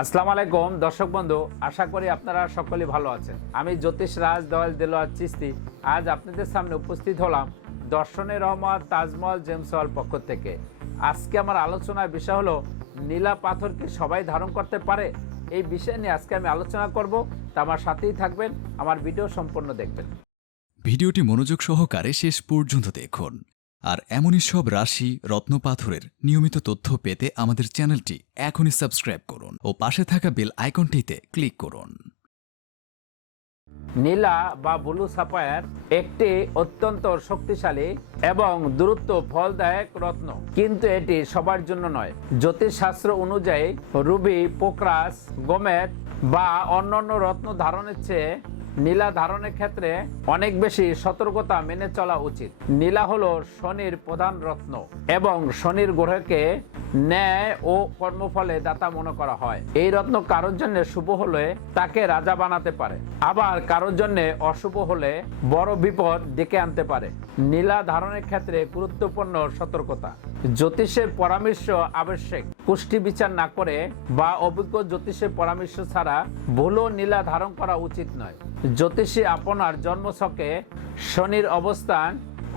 আসসালামু আলাইকুম, দর্শক বন্ধু, আশা করি আপনারা সকলেই ভালো আছেন। আমি জ্যোতিষ রাজ, দয়াল দেলোয়ার চিস্তি আজ আপনাদের সামনে উপস্থিত হলাম দর্শনের রহমত তাজমহল জেমস হল পক্ষ থেকে। আজকে আমার আলোচনার বিষয় হলো, নীলা পাথর কি সবাই ধারণ করতে পারে? এই বিষয় নিয়ে আজকে আমি আলোচনা করব। তা আমার সাথেই থাকবেন, আমার ভিডিও সম্পূর্ণ দেখবেন। ভিডিওটি মনোযোগ সহকারে শেষ পর্যন্ত দেখুন। আর এমনই সব রাশি রত্নপাথরের নিয়মিত তথ্য পেতে আমাদের চ্যানেলটি এখনই সাবস্ক্রাইব করুন ও পাশে থাকা বেল আইকনটিতে ক্লিক করুন। নীলা বা ব্লু সাপায়ার একটি অত্যন্ত শক্তিশালী এবং দূরত্ব ফলদায়ক রত্ন। কিন্তু এটি সবার জন্য নয়। জ্যোতিষশাস্ত্র অনুযায়ী রুবি, পোকরাস গোমেট বা অন্যান্য রত্ন ধারণের চেয়ে নীলা ধারণের ক্ষেত্রে অনেক বেশি সতর্কতা মেনে চলা উচিত। নীলা হলো শনির প্রধান রত্ন এবং শনির গ্রহকে ন্যায় ও কর্মফলে দাতা মনে করা হয়। এই রত্ন কারোর জন্য শুভ হলে তাকে রাজা বানাতে পারে। আবার কারোর জন্য অশুভ হলে বড় বিপদ ডেকে আনতে পারে। নীলা ধারণের ক্ষেত্রে গুরুত্বপূর্ণ সতর্কতা। জ্যোতিষের পরামর্শ আবশ্যক। পুষ্টি বিচার না করে বা অভিজ্ঞ জ্যোতিষের পরামর্শ ছাড়া ভুলও নীলা ধারণ করা উচিত নয়। জ্যোতিষী আপনার জন্মছকে শনির অবস্থান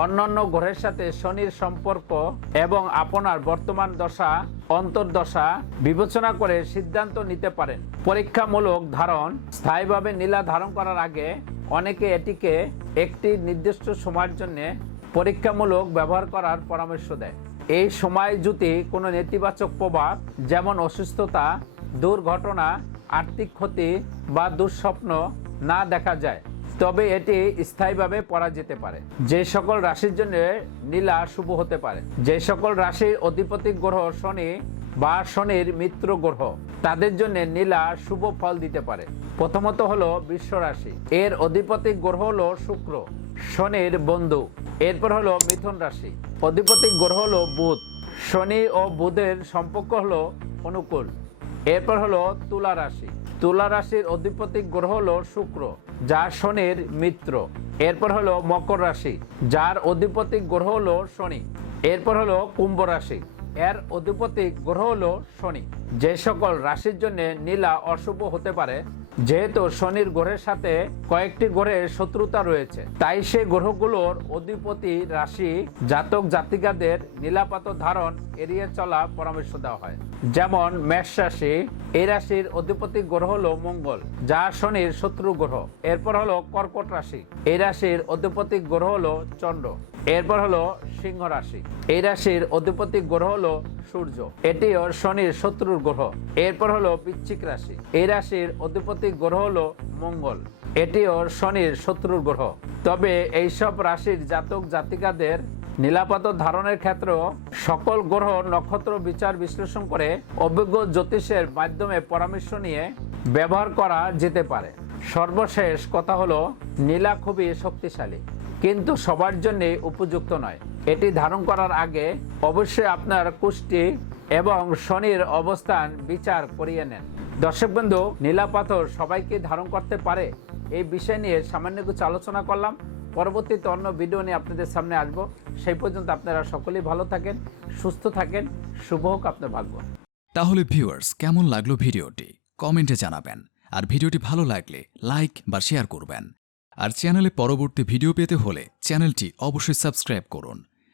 অন্যান্য গ্রহের সাথে শনির সম্পর্ক এবং আপনার বর্তমান দশা, অন্তর্দশা বিবেচনা করে সিদ্ধান্ত নিতে পারেন। পরীক্ষামূলক ধারণ স্থায়ীভাবে নীলা ধারণ করার আগে অনেকে এটিকে একটি নির্দিষ্ট সময়ের জন্য পরীক্ষামূলক ব্যবহার করার পরামর্শ দেয়। এই সময় যদি কোনো নেতিবাচক প্রভাব, যেমন অসুস্থতা, দুর্ঘটনা, আর্থিক ক্ষতি বা দুঃস্বপ্ন না দেখা যায় তবে এটি স্থায়ীভাবে পড়া যেতে পারে। যে সকল রাশির জন্য নীলা শুভ হতে পারে। যে সকল রাশির অধিপতি গ্রহ শনি বা শনির মিত্র গ্রহ, তাদের জন্য নীলা শুভ ফল দিতে পারে। প্রথমত হলো বিশ্ব রাশি। এর অধিপতি গ্রহ হলো শুক্র, শনির বন্ধু। এরপর হলো মিথুন রাশি। অধিপতি গ্রহ হলো বুধ। শনি ও বুধের সম্পর্ক হলো অনুকূল। এরপর হলো তুলা রাশি। তুলা রাশির অধিপতি গ্রহ হল শুক্র যা শনির মিত্র। এরপর হলো মকর রাশি, যার অধিপতি গ্রহ হলো শনি। এরপর হলো কুম্ভ রাশি, এর অধিপতিক গ্রহ হলো শনি। যে সকল রাশির জন্য নীলা অশুভ হতে পারে, যেহেতু শনির গ্রহের সাথে কয়েকটি গ্রহের শত্রুতা রয়েছে, তাই সে গ্রহগুলোর অধিপতি রাশি জাতক জাতিকাদের নীলাপাত ধারণ এড়িয়ে চলা পরামর্শ দেওয়া হয়। যেমন মেষ রাশি, এই রাশির অধিপতি গ্রহ হলো মঙ্গল, যা শনির শত্রু গ্রহ। এরপর হলো কর্কট রাশি, এই রাশির অধিপতি গ্রহ হলো চন্দ্র। এরপর হলো সিংহ রাশি, এই রাশির অধিপতি গ্রহ হলো সূর্য। এটিও শনির শত্রুর গ্রহ। এরপর হলো বৃশ্চিক রাশি। এই রাশির অধিপতি গ্রহ হলো মঙ্গল। এটিও শনির শত্রুর গ্রহ। তবে এইসব রাশির জাতক জাতিকাদের নীলাপাত ধারণের ক্ষেত্রেও সকল গ্রহ নক্ষত্র বিচার বিশ্লেষণ করে অভিজ্ঞ জ্যোতিষের মাধ্যমে পরামর্শ নিয়ে ব্যবহার করা যেতে পারে। সর্বশেষ কথা হলো, নীলা খুবই শক্তিশালী, কিন্তু সবার জন্য উপযুক্ত নয়। এটি ধারণ করার আগে অবশ্যই আপনার কুষ্টি এবং শনির অবস্থান বিচার করিয়ে নেন। দর্শকবন্ধু নীলা পাথর সবাইকে ধারণ করতে পারে এই বিষয় নিয়ে সামান্য কিছু আলোচনা করলাম। পরবর্তীতে অন্য ভিডিও নিয়ে আপনাদের সামনে আসব। সেই পর্যন্ত আপনারা সকলেই ভালো থাকেন, সুস্থ থাকেন, শুভ হোক আপনার ভাগ্য। তাহলে ভিউয়ার্স কেমন লাগল ভিডিওটি? কমেন্টে জানাবেন। আর ভিডিওটি ভালো লাগলে লাইক বা শেয়ার করবেন। আর চ্যানেলে পরবর্তী ভিডিও পেতে হলে চ্যানেলটি অবশ্যই সাবস্ক্রাইব করুন।